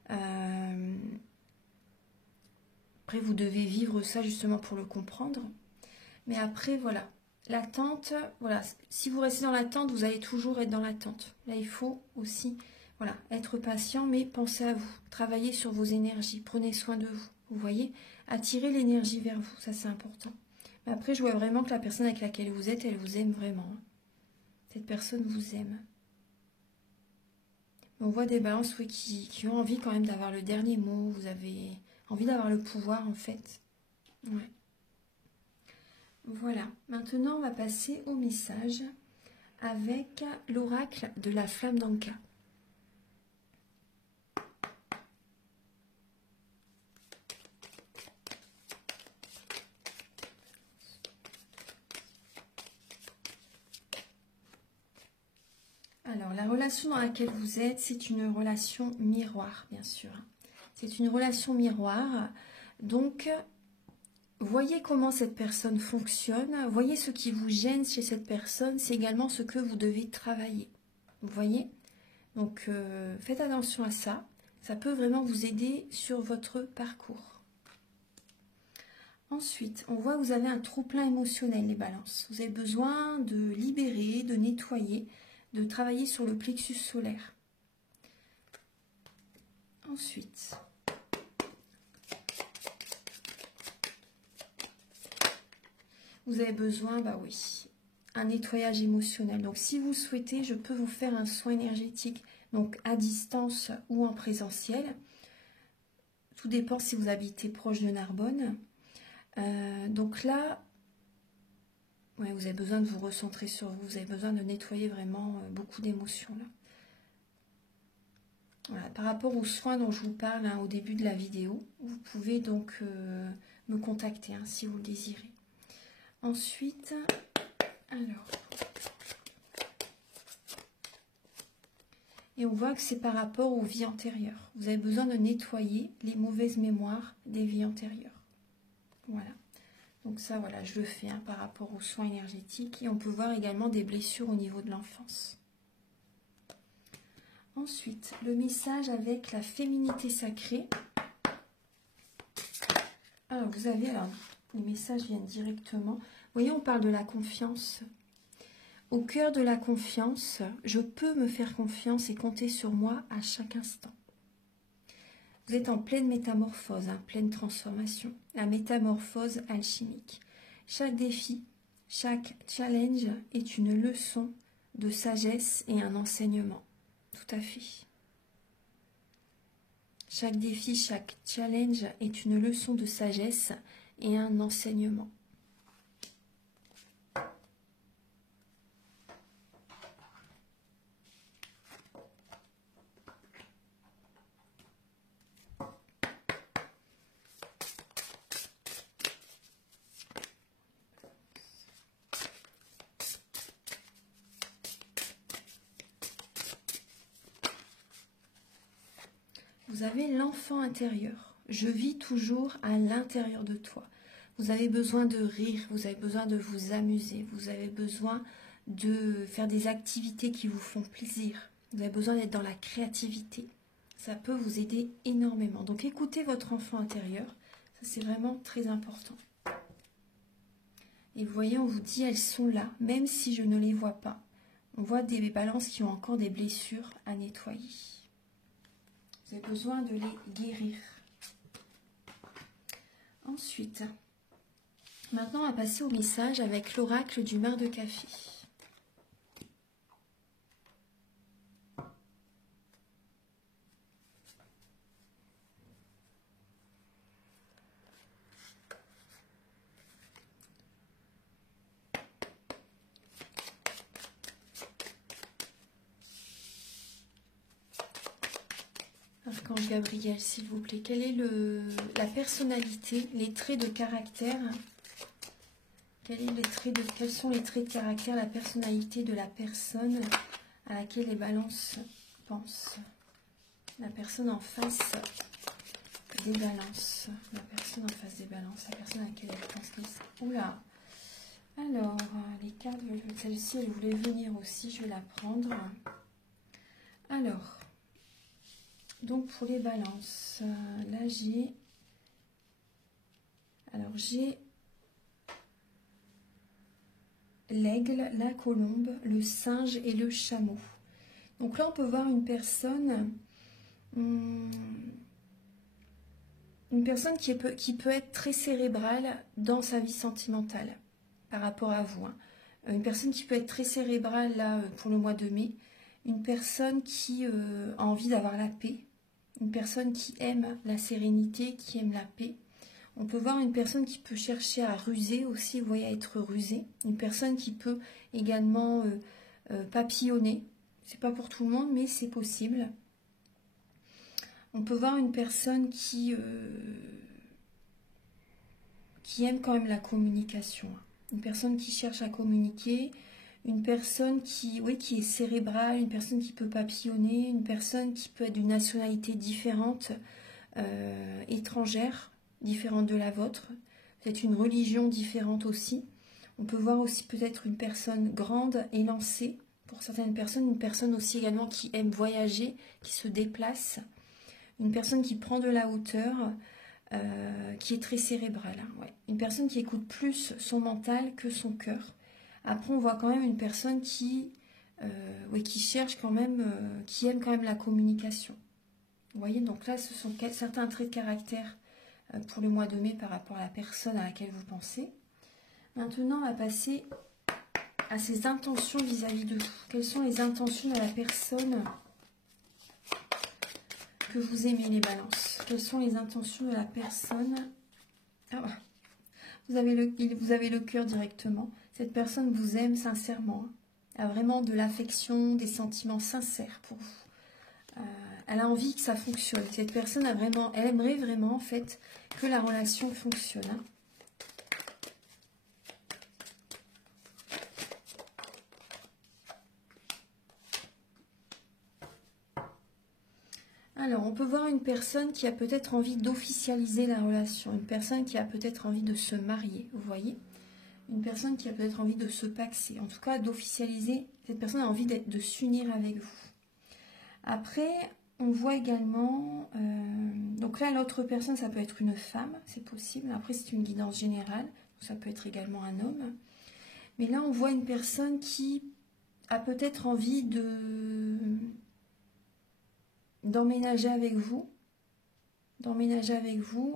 Après vous devez vivre ça justement pour le comprendre. Mais après voilà. L'attente, voilà, si vous restez dans l'attente, vous allez toujours être dans l'attente. Là, il faut aussi, voilà, être patient, mais pensez à vous. Travaillez sur vos énergies, prenez soin de vous. Vous voyez, attirez l'énergie vers vous, ça c'est important. Mais après, je vois vraiment que la personne avec laquelle vous êtes, elle vous aime vraiment. Cette personne vous aime. On voit des balances oui, qui ont envie quand même d'avoir le dernier mot. Vous avez envie d'avoir le pouvoir, en fait. Ouais. Voilà, maintenant on va passer au message avec l'oracle de la flamme d'Anka. Alors, la relation dans laquelle vous êtes, c'est une relation miroir, bien sûr. C'est une relation miroir, donc voyez comment cette personne fonctionne, voyez ce qui vous gêne chez cette personne, c'est également ce que vous devez travailler. Vous voyez? Donc faites attention à ça, ça peut vraiment vous aider sur votre parcours. Ensuite, on voit que vous avez un trop-plein émotionnel, les balances. Vous avez besoin de libérer, de nettoyer, de travailler sur le plexus solaire. Ensuite... vous avez besoin, bah oui, un nettoyage émotionnel. Donc, si vous souhaitez, je peux vous faire un soin énergétique, donc à distance ou en présentiel. Tout dépend si vous habitez proche de Narbonne. Donc là, ouais, vous avez besoin de vous recentrer sur vous. Vous avez besoin de nettoyer vraiment beaucoup d'émotions là. Voilà, par rapport aux soins dont je vous parle hein, au début de la vidéo, vous pouvez donc me contacter hein, si vous le désirez. Ensuite, alors, et on voit que c'est par rapport aux vies antérieures. Vous avez besoin de nettoyer les mauvaises mémoires des vies antérieures. Voilà. Donc ça, voilà, je le fais hein, par rapport aux soins énergétiques. Et on peut voir également des blessures au niveau de l'enfance. Ensuite, le message avec la féminité sacrée. Alors, vous avez, les messages viennent directement. Vous voyez, on parle de la confiance. Au cœur de la confiance, je peux me faire confiance et compter sur moi à chaque instant. Vous êtes en pleine métamorphose, pleine transformation. La métamorphose alchimique. Chaque défi, chaque challenge est une leçon de sagesse et un enseignement. Tout à fait. Chaque défi, chaque challenge est une leçon de sagesse et un enseignement. Vous avez l'enfant intérieur. Je vis toujours à l'intérieur de toi. Vous avez besoin de rire, vous avez besoin de vous amuser, vous avez besoin de faire des activités qui vous font plaisir. Vous avez besoin d'être dans la créativité. Ça peut vous aider énormément. Donc écoutez votre enfant intérieur. Ça, c'est vraiment très important. Et vous voyez, on vous dit, elles sont là, même si je ne les vois pas. On voit des balances qui ont encore des blessures à nettoyer. Vous avez besoin de les guérir. Ensuite, maintenant on va passer au message avec l'oracle du mar de café. Archange Gabriel, s'il vous plaît, quelle est la personnalité, les traits de caractère? Quels sont les traits de caractère, la personnalité de la personne à laquelle les balances pensent? La personne en face des balances. La personne en face des balances, la personne à laquelle elle pense. Oula! Alors, les cartes, celle-ci, elle voulait venir aussi, je vais la prendre. Alors, donc pour les balances, là j'ai... Alors j'ai l'aigle, la colombe, le singe et le chameau. Donc là on peut voir une personne qui peut être très cérébrale dans sa vie sentimentale par rapport à vous. Une personne qui peut être très cérébrale là pour le mois de mai. Une personne qui a envie d'avoir la paix. Une personne qui aime la sérénité, qui aime la paix. On peut voir une personne qui peut chercher à ruser aussi, vous voyez, à être rusée. Une personne qui peut également papillonner. C'est pas pour tout le monde, mais c'est possible. On peut voir une personne qui aime quand même la communication. Une personne qui cherche à communiquer. Une personne qui est cérébrale, une personne qui peut papillonner, une personne qui peut être d'une nationalité différente, étrangère, différente de la vôtre, peut-être une religion différente aussi. On peut voir aussi peut-être une personne grande, élancée, pour certaines personnes, une personne aussi également qui aime voyager, qui se déplace, une personne qui prend de la hauteur, qui est très cérébrale. Ouais. Une personne qui écoute plus son mental que son cœur. Après, on voit quand même une personne qui cherche quand même, qui aime quand même la communication. Vous voyez, donc là, ce sont certains traits de caractère pour le mois de mai par rapport à la personne à laquelle vous pensez. Maintenant, on va passer à ses intentions vis-à-vis de vous. Quelles sont les intentions de la personne que vous aimez, les balances? Quelles sont les intentions de la personne? Vous avez le cœur directement. Cette personne vous aime sincèrement. A vraiment de l'affection, des sentiments sincères pour vous. Elle a envie que ça fonctionne. Cette personne elle aimerait vraiment en fait que la relation fonctionne. Alors, on peut voir une personne qui a peut-être envie d'officialiser la relation. Une personne qui a peut-être envie de se marier, vous voyez? Une personne qui a peut-être envie de se paxer. En tout cas, d'officialiser. Cette personne a envie de s'unir avec vous. Après, on voit également, donc là l'autre personne, ça peut être une femme, c'est possible. Après c'est une guidance générale, ça peut être également un homme. Mais là on voit une personne qui a peut-être envie d'emménager avec vous.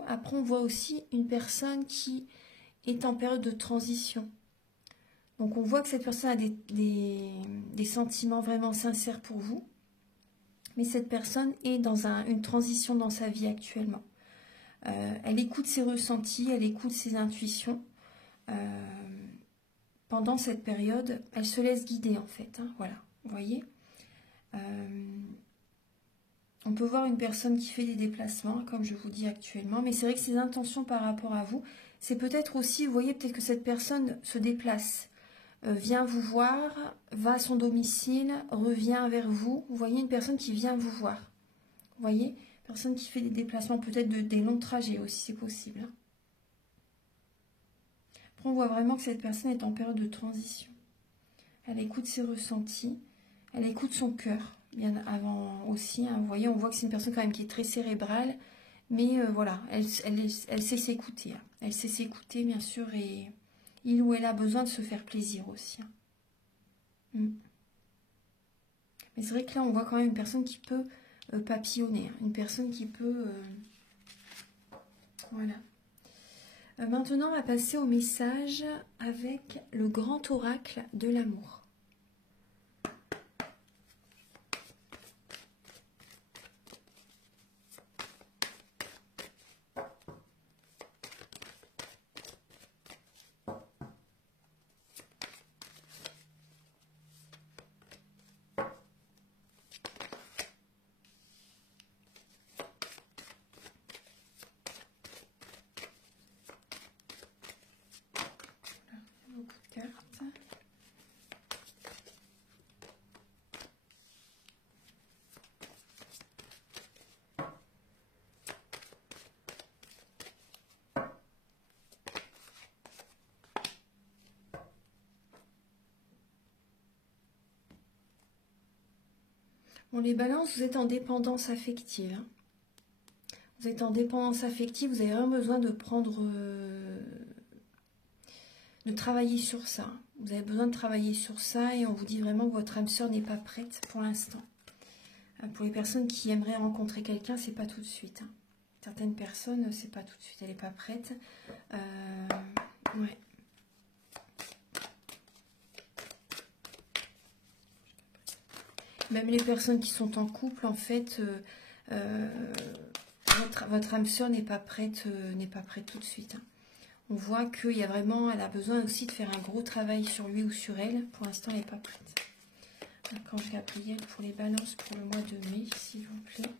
Après on voit aussi une personne qui est en période de transition. Donc on voit que cette personne a des sentiments vraiment sincères pour vous. Mais cette personne est dans une transition dans sa vie actuellement. Elle écoute ses ressentis, elle écoute ses intuitions. Pendant cette période, elle se laisse guider en fait. Hein, voilà, vous voyez. On peut voir une personne qui fait des déplacements, comme je vous dis actuellement. Mais c'est vrai que ses intentions par rapport à vous, c'est peut-être aussi, vous voyez, peut-être que cette personne se déplace. Vient vous voir, va à son domicile, revient vers vous. Vous voyez une personne qui vient vous voir. Vous voyez, personne qui fait des déplacements, peut-être des longs trajets aussi, c'est possible. Après, on voit vraiment que cette personne est en période de transition. Elle écoute ses ressentis, elle écoute son cœur, bien avant aussi. Hein. Vous voyez, on voit que c'est une personne quand même qui est très cérébrale, mais voilà, elle sait s'écouter. Hein. Elle sait s'écouter, bien sûr, et il ou elle a besoin de se faire plaisir aussi. Hein. Mais c'est vrai que là, on voit quand même une personne qui peut papillonner. Hein. Une personne qui peut... voilà. Maintenant, on va passer au message avec le grand oracle de l'amour. Bon, les balances, vous êtes en dépendance affective. Hein. Vous êtes en dépendance affective, vous avez vraiment besoin de de travailler sur ça. Vous avez besoin de travailler sur ça et on vous dit vraiment que votre âme sœur n'est pas prête pour l'instant. Pour les personnes qui aimeraient rencontrer quelqu'un, c'est pas tout de suite. Hein. Certaines personnes, c'est pas tout de suite, elle n'est pas prête. Ouais. Même les personnes qui sont en couple, en fait, votre âme sœur n'est pas prête tout de suite. Hein. On voit qu'il y a vraiment, elle a besoin aussi de faire un gros travail sur lui ou sur elle. Pour l'instant, elle n'est pas prête. Quand je vais appuyer pour les balances pour le mois de mai, s'il vous plaît.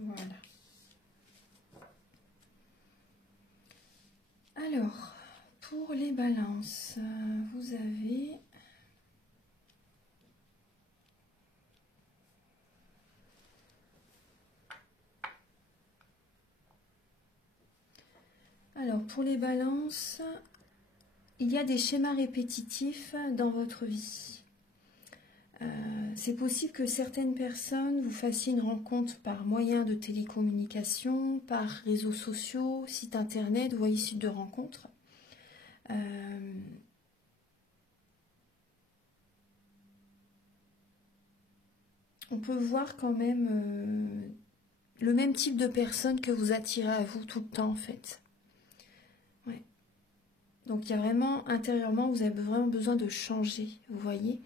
Voilà. Alors, pour les balances, vous avez... Alors, pour les balances, il y a des schémas répétitifs dans votre vie. C'est possible que certaines personnes vous fassiez une rencontre par moyen de télécommunication, par réseaux sociaux, site internet, vous voyez, site de rencontre. On peut voir quand même le même type de personne que vous attirez à vous tout le temps en fait. Ouais. Donc il y a vraiment, intérieurement, vous avez vraiment besoin de changer, vous voyez,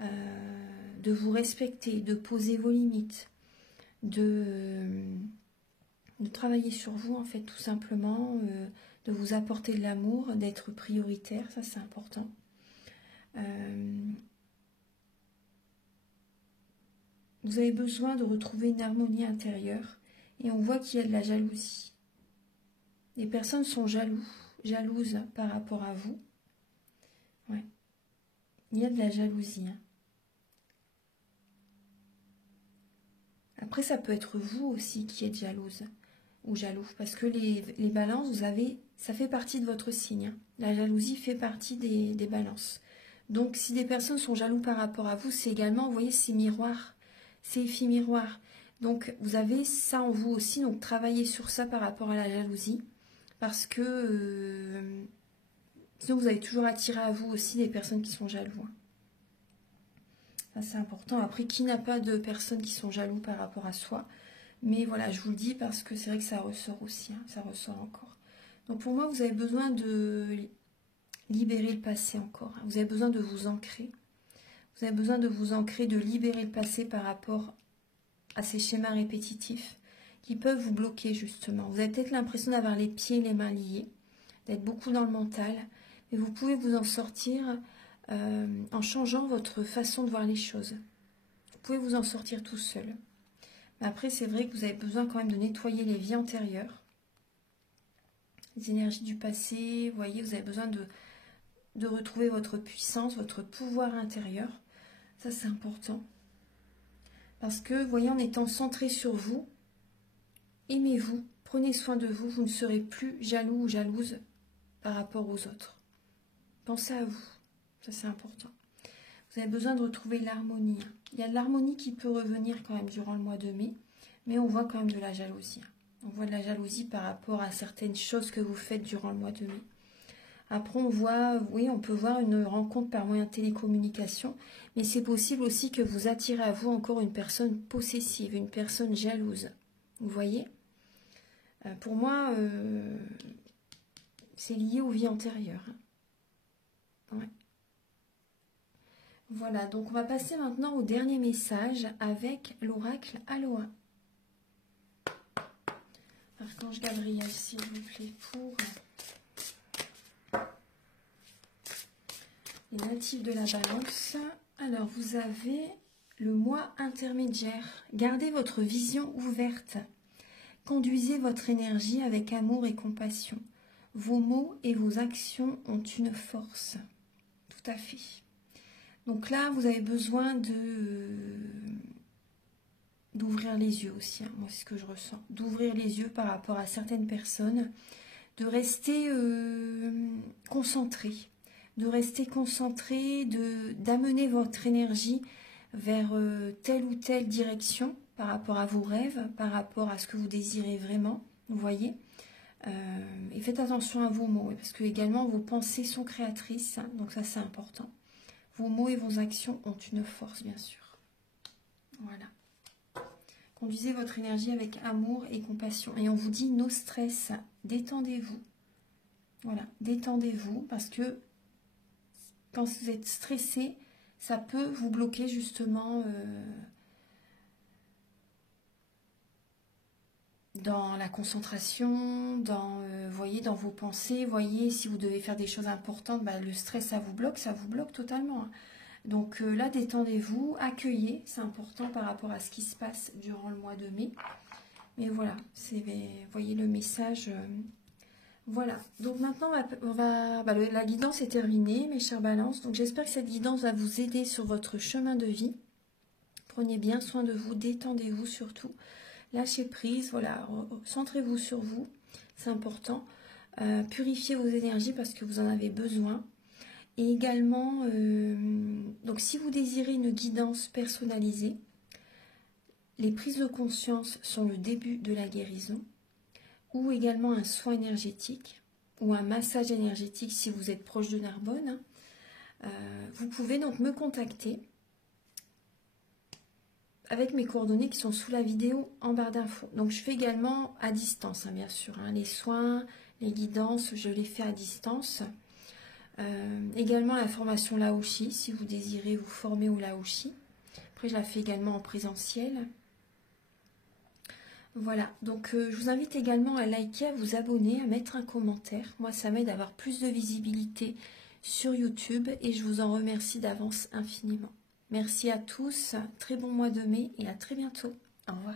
de vous respecter, de poser vos limites, de travailler sur vous en fait tout simplement, de vous apporter de l'amour, d'être prioritaire, ça c'est important. Vous avez besoin de retrouver une harmonie intérieure et on voit qu'il y a de la jalousie. Les personnes sont jalouse par rapport à vous. Ouais. Il y a de la jalousie. Hein. Après, ça peut être vous aussi qui êtes jalouse ou jaloux. Parce que les balances, vous avez, ça fait partie de votre signe. Hein. La jalousie fait partie des balances. Donc, si des personnes sont jalouses par rapport à vous, c'est également, vous voyez, c'est miroir. C'est effet miroir. Donc, vous avez ça en vous aussi. Donc, travaillez sur ça par rapport à la jalousie. Parce que sinon, vous allez toujours attirer à vous aussi des personnes qui sont jaloux. Hein. Ça, c'est important. Après, qui n'a pas de personnes qui sont jaloux par rapport à soi? Mais voilà, je vous le dis parce que c'est vrai que ça ressort aussi. Hein, ça ressort encore. Donc, pour moi, vous avez besoin de libérer le passé encore. Hein. Vous avez besoin de vous ancrer. Vous avez besoin de vous ancrer, de libérer le passé par rapport à ces schémas répétitifs qui peuvent vous bloquer justement. Vous avez peut-être l'impression d'avoir les pieds et les mains liés, d'être beaucoup dans le mental, mais vous pouvez vous en sortir en changeant votre façon de voir les choses. Vous pouvez vous en sortir tout seul. Mais après, c'est vrai que vous avez besoin quand même de nettoyer les vies antérieures, les énergies du passé. Vous voyez, vous avez besoin de retrouver votre puissance, votre pouvoir intérieur. Ça, c'est important. Parce que, vous voyez, en étant centré sur vous, aimez-vous, prenez soin de vous, vous ne serez plus jaloux ou jalouse par rapport aux autres. Pensez à vous, ça c'est important. Vous avez besoin de retrouver l'harmonie. Il y a de l'harmonie qui peut revenir quand même durant le mois de mai, mais on voit quand même de la jalousie. On voit de la jalousie par rapport à certaines choses que vous faites durant le mois de mai. Après, on voit, oui, on peut voir une rencontre par moyen de télécommunication, mais c'est possible aussi que vous attirez à vous encore une personne possessive, une personne jalouse. Vous voyez? Pour moi, c'est lié aux vies antérieures. Ouais. Voilà, donc on va passer maintenant au dernier message avec l'oracle Aloha. Archange Gabriel, s'il vous plaît, pour les natifs de la Balance. Alors, vous avez le mois intermédiaire. Gardez votre vision ouverte. Conduisez votre énergie avec amour et compassion. Vos mots et vos actions ont une force. Tout à fait. Donc là, vous avez besoin d'ouvrir les yeux aussi. Hein. Moi, c'est ce que je ressens. D'ouvrir les yeux par rapport à certaines personnes. De rester concentré. De rester concentré, d'amener votre énergie vers telle ou telle direction par rapport à vos rêves, par rapport à ce que vous désirez vraiment, vous voyez. Et faites attention à vos mots, parce que également vos pensées sont créatrices, hein, donc ça c'est important. Vos mots et vos actions ont une force, bien sûr. Voilà. Conduisez votre énergie avec amour et compassion. Et on vous dit, no stress, détendez-vous. Voilà, détendez-vous, parce que quand vous êtes stressé, ça peut vous bloquer justement dans la concentration, voyez, dans vos pensées. Voyez, si vous devez faire des choses importantes, bah, le stress, ça vous bloque totalement. Hein. Donc là, détendez-vous, accueillez, c'est important par rapport à ce qui se passe durant le mois de mai. Mais voilà, voyez le message. Voilà, donc maintenant, la guidance est terminée, mes chers balances. Donc j'espère que cette guidance va vous aider sur votre chemin de vie. Prenez bien soin de vous, détendez-vous surtout. Lâchez prise, voilà, centrez-vous sur vous, c'est important. Purifiez vos énergies parce que vous en avez besoin. Et également, donc si vous désirez une guidance personnalisée, les prises de conscience sont le début de la guérison, ou également un soin énergétique, ou un massage énergétique si vous êtes proche de Narbonne. Vous pouvez donc me contacter avec mes coordonnées qui sont sous la vidéo en barre d'infos. Donc je fais également à distance, hein, bien sûr. Hein, les soins, les guidances, je les fais à distance. Également la formation Laoshi, si vous désirez vous former au Laoshi. Après, je la fais également en présentiel. Voilà, donc je vous invite également à liker, à vous abonner, à mettre un commentaire. Moi, ça m'aide à avoir plus de visibilité sur YouTube et je vous en remercie d'avance infiniment. Merci à tous, très bon mois de mai et à très bientôt. Au revoir.